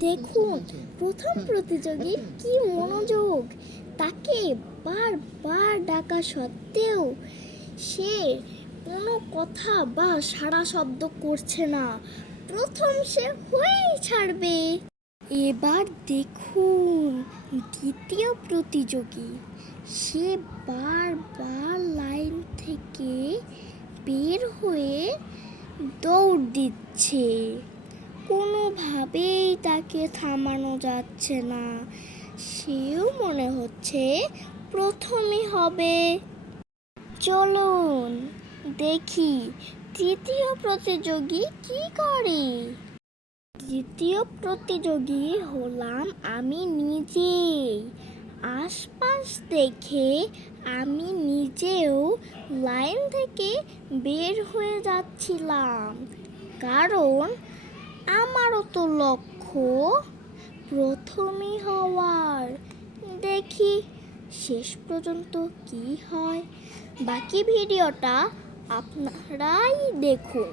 দেখুন, প্রথম প্রতিযোগী কি মনোযোগ! তাকে বারবার ডাকা সত্ত্বেও সে কোনো কথা বা সাড়া শব্দ করছে না। প্রথম সে হয়েই ছাড়বে। এবার দেখুন দ্বিতীয় প্রতিযোগী। সে বারবার লাইন থেকে বের হয়ে দৌড় দিচ্ছে। কোনোভাবেই তাকে থামানো যাচ্ছে না। সেও মনে হচ্ছে প্রথমই হবে। চলুন দেখি তৃতীয় প্রতিযোগী কি করে। তৃতীয় প্রতিযোগী হলাম আমি নিজেই। আশপাশ দেখে আমি নিজেও লাইন থেকে বের হয়ে যাচ্ছিলাম, কারণ আমারও তো লক্ষ্য প্রথমই হওয়ার। দেখি শেষ পর্যন্ত কি হয়। বাকি ভিডিওটা আপনারাই দেখুন।